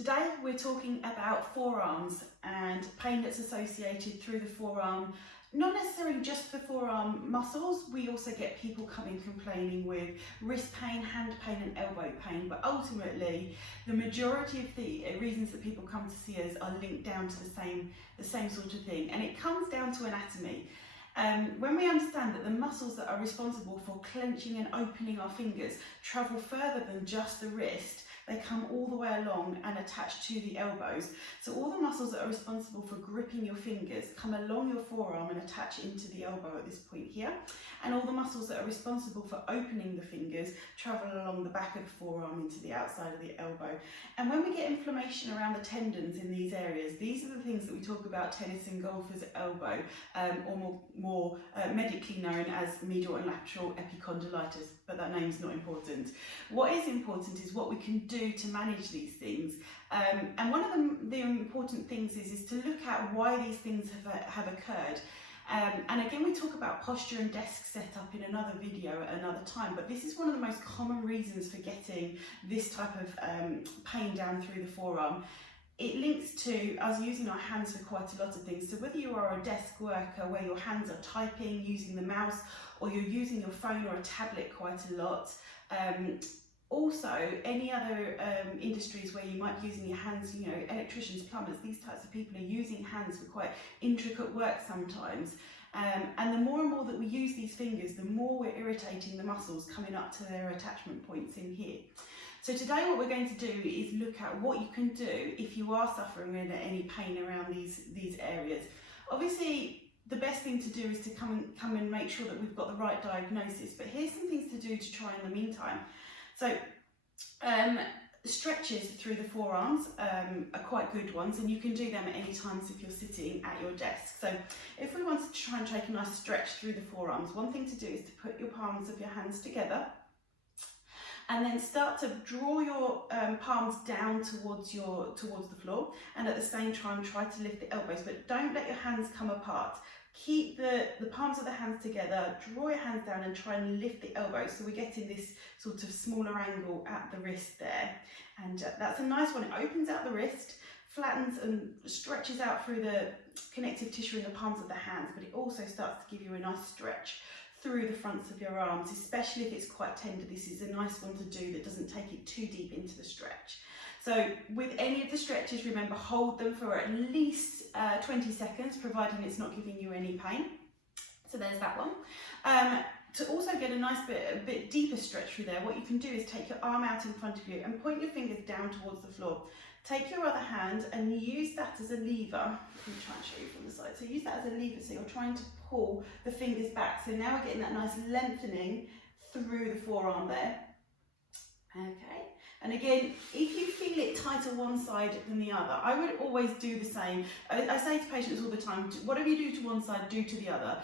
Today we're talking about forearms and pain that's associated through the forearm, not necessarily just the forearm muscles. We also get people coming complaining with wrist pain, hand pain and elbow pain, but ultimately the majority of the reasons that people come to see us are linked down to the same sort of thing, and it comes down to anatomy. When we understand that the muscles that are responsible for clenching and opening our fingers travel further than just the wrist, they come all the way along and attach to the elbows. So all the muscles that are responsible for gripping your fingers come along your forearm and attach into the elbow at this point here. And all the muscles that are responsible for opening the fingers travel along the back of the forearm into the outside of the elbow. And when we get inflammation around the tendons in these areas, these are the things that we talk about tennis and golfers' elbow, or more medically known as medial and lateral epicondylitis, but that name's not important. What is important is what we can do to manage these things. And one of the important things is to look at why these things have occurred. And again, we talk about posture and desk setup in another video at another time, but this is one of the most common reasons for getting this type of pain down through the forearm. It links to us using our hands for quite a lot of things. So whether you are a desk worker where your hands are typing, using the mouse, or you're using your phone or a tablet quite a lot, also, any other industries where you might be using your hands, you know, electricians, plumbers, these types of people are using hands for quite intricate work sometimes. And the more and more that we use these fingers, the more we're irritating the muscles coming up to their attachment points in here. So today what we're going to do is look at what you can do if you are suffering with any pain around these areas. Obviously, the best thing to do is to come and make sure that we've got the right diagnosis, but here's some things to do to try in the meantime. So stretches through the forearms are quite good ones, and you can do them at any time if you're sitting at your desk. So if we want to try and take a nice stretch through the forearms, one thing to do is to put your palms of your hands together and then start to draw your palms down towards the floor, and at the same time try to lift the elbows, but don't let your hands come apart. Keep the palms of the hands together, draw your hands down and try and lift the elbows, so we're getting this sort of smaller angle at the wrist there. And that's a nice one. It opens out the wrist, flattens and stretches out through the connective tissue in the palms of the hands, but it also starts to give you a nice stretch through the fronts of your arms, especially if it's quite tender. This is a nice one to do that doesn't take it too deep into the stretch. So with any of the stretches, remember, hold them for at least 20 seconds, providing it's not giving you any pain. So there's that one. To also get a bit deeper stretch through there, what you can do is take your arm out in front of you and point your fingers down towards the floor. Take your other hand and use that as a lever. Let me try and show you from the side. So use that as a lever, so you're trying to pull the fingers back. So now we're getting that nice lengthening through the forearm there. Okay. And again, if you feel it tighter one side than the other, I would always do the same. I say to patients all the time, whatever you do to one side, do to the other,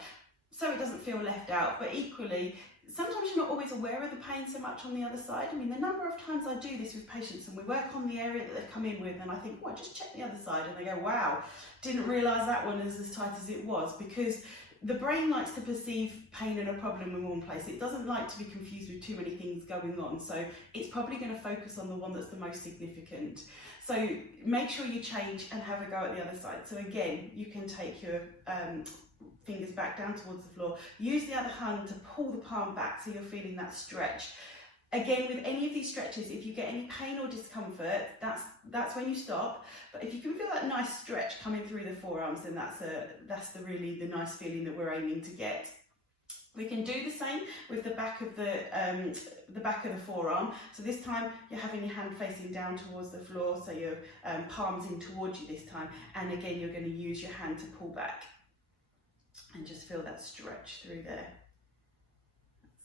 so it doesn't feel left out. But equally, sometimes you're not always aware of the pain so much on the other side. I mean, the number of times I do this with patients and we work on the area that they've come in with, and I think, well, just check the other side, and they go, wow, didn't realise that one is as tight as it was, because the brain likes to perceive pain and a problem in one place. It doesn't like to be confused with too many things going on. So it's probably going to focus on the one that's the most significant. So make sure you change and have a go at the other side. So again, you can take your fingers back down towards the floor. Use the other hand to pull the palm back so you're feeling that stretch. Again, with any of these stretches, if you get any pain or discomfort, that's when you stop. But if you can feel that nice stretch coming through the forearms, then that's really the nice feeling that we're aiming to get. We can do the same with the back of the forearm. So this time you're having your hand facing down towards the floor, so your palms in towards you this time. And again, you're going to use your hand to pull back and just feel that stretch through there.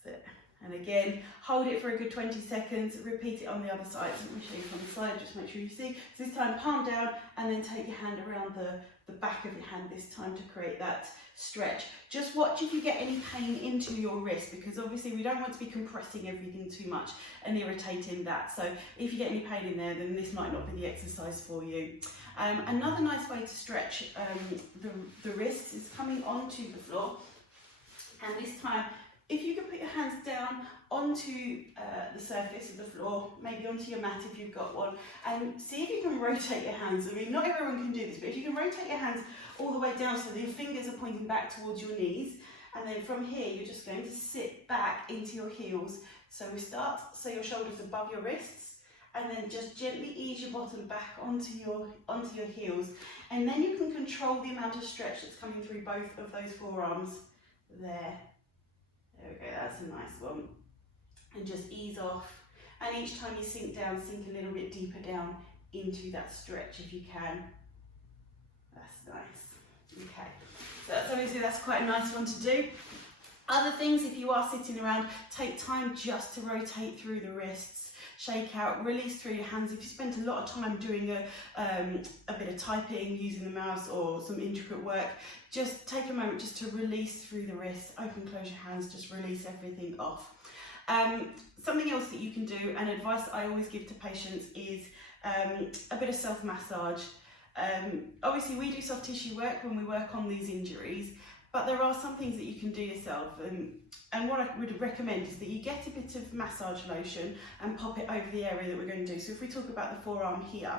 That's it. And again, hold it for a good 20 seconds, repeat it on the other side. So let me show you from the side, just make sure you see. So this time, palm down, and then take your hand around the back of your hand this time to create that stretch. Just watch if you get any pain into your wrist, because obviously we don't want to be compressing everything too much and irritating that. So if you get any pain in there, then this might not be the exercise for you. Another nice way to stretch the wrist is coming onto the floor, and this time, if you can put your hands down onto the surface of the floor, maybe onto your mat if you've got one, and see if you can rotate your hands. I mean, not everyone can do this, but if you can rotate your hands all the way down so that your fingers are pointing back towards your knees, and then from here you're just going to sit back into your heels. So we start, so your shoulders above your wrists, and then just gently ease your bottom back onto your heels, and then you can control the amount of stretch that's coming through both of those forearms. There we go, that's a nice one. And just ease off, and each time you sink down, sink a little bit deeper down into that stretch if you can. That's nice. Okay, so that's quite a nice one to do. Other things, if you are sitting around, take time just to rotate through the wrists, shake out, release through your hands. If you spent a lot of time doing a bit of typing, using the mouse or some intricate work, just take a moment just to release through the wrists, open, close your hands, just release everything off. Something else that you can do, and advice that I always give to patients, is a bit of self-massage. Obviously we do soft tissue work when we work on these injuries, but there are some things that you can do yourself, and what I would recommend is that you get a bit of massage lotion and pop it over the area that we're going to do. So if we talk about the forearm here,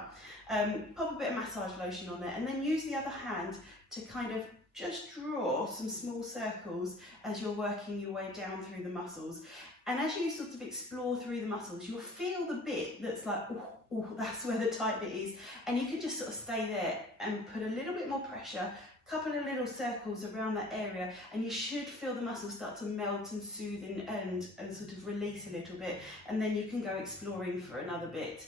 pop a bit of massage lotion on there, and then use the other hand to kind of just draw some small circles as you're working your way down through the muscles. And as you sort of explore through the muscles, you'll feel the bit that's like, oh, that's where the tight bit is. And you can just sort of stay there and put a little bit more pressure, couple of little circles around that area, and you should feel the muscles start to melt and soothe and sort of release a little bit. And then you can go exploring for another bit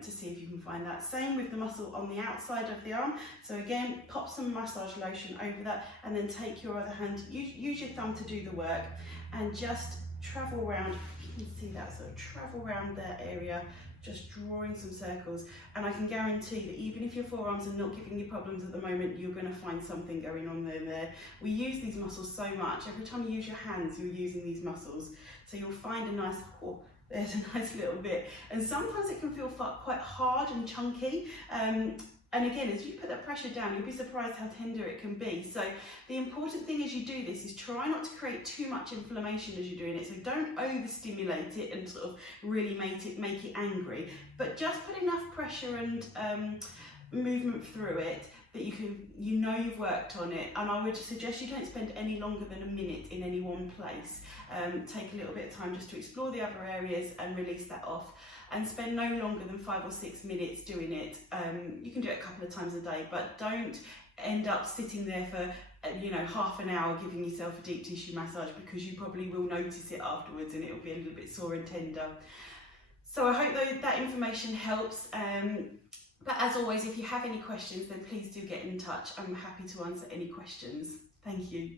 to see if you can find that. Same with the muscle on the outside of the arm. So again, pop some massage lotion over that, and then take your other hand, use your thumb to do the work, and just travel around. You can see that, sort of travel around that area, just drawing some circles. And I can guarantee that even if your forearms are not giving you problems at the moment, you're going to find something going on there. We use these muscles so much. Every time you use your hands, you're using these muscles. So you'll find a nice, oh, there's a nice little bit. And sometimes it can feel quite hard and chunky. And again, as you put that pressure down, you'll be surprised how tender it can be. So the important thing as you do this is try not to create too much inflammation as you're doing it. So don't overstimulate it and sort of really make it angry, but just put enough pressure and movement through it that you know you've worked on it. And I would suggest you don't spend any longer than a minute in any one place. Take a little bit of time just to explore the other areas and release that off. And spend no longer than 5 or 6 minutes doing it. You can do it a couple of times a day, but don't end up sitting there for half an hour giving yourself a deep tissue massage, because you probably will notice it afterwards and it will be a little bit sore and tender. So I hope that information helps. But as always, if you have any questions, then please do get in touch. I'm happy to answer any questions. Thank you.